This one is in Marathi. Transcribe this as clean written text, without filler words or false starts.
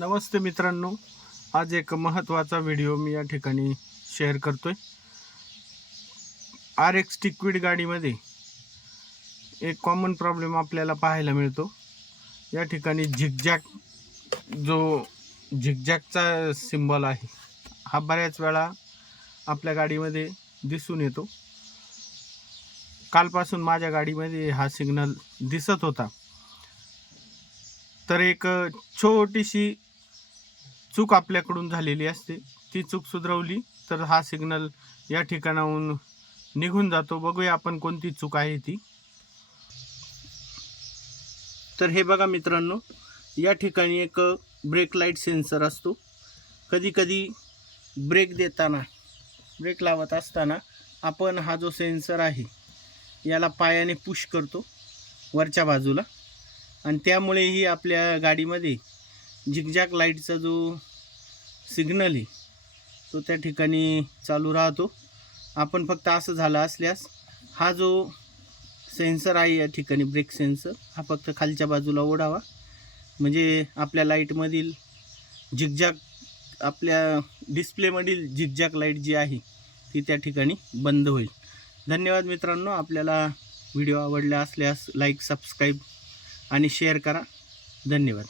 नमस्ते मित्रांनो, आज एक महत्त्वाचा व्हिडिओ मी या ठिकाणी शेअर करतोय। RX टिक्विड गाडीमध्ये एक कॉमन प्रॉब्लेम आपल्याला पाहायला मिळतो। या ठिकाणी झिगझॅगचा सिंबल आहे, हा बऱ्याच वेळा आपल्या गाडीमध्ये दिसून येतो। कालपासून माझ्या गाडीमध्ये हा सिग्नल दिसत होता। तर एक छोटीशी चूक आपल्याकडून झालेली असते, ती चूक सुधरवली तर हा सिग्नल या ठिकाणाहून निघून जातो। बघूया आपण कोणती चूक आहे ती। तर हे बघा मित्रांनो, या ठिकाणी एक ब्रेक लाईट सेन्सर असतो। कधी कधी ब्रेक देताना, ब्रेक लावत असताना आपण हा जो सेन्सर आहे याला पायाने पुश करतो वरच्या बाजूला, आणि त्यामुळेही आपल्या गाडीमध्ये झिगझॅग लाईटचा जो सिग्नल आहे तो त्या ठिकाणी चालू राहतो। आपण फक्त असं झालं असल्यास हा जो सेन्सर आहे या ठिकाणी ब्रेक सेन्सर, हा फक्त खालच्या बाजूला ओढावा, म्हणजे आपल्या लाईटमधील झिगझॅग, आपल्या डिस्प्लेमधील झिगझॅग लाईट जी आहे ती त्या ठिकाणी बंद होईल। धन्यवाद मित्रांनो। आपल्याला व्हिडिओ आवडला असल्यास लाईक, सबस्क्राईब आणि शेअर करा। धन्यवाद।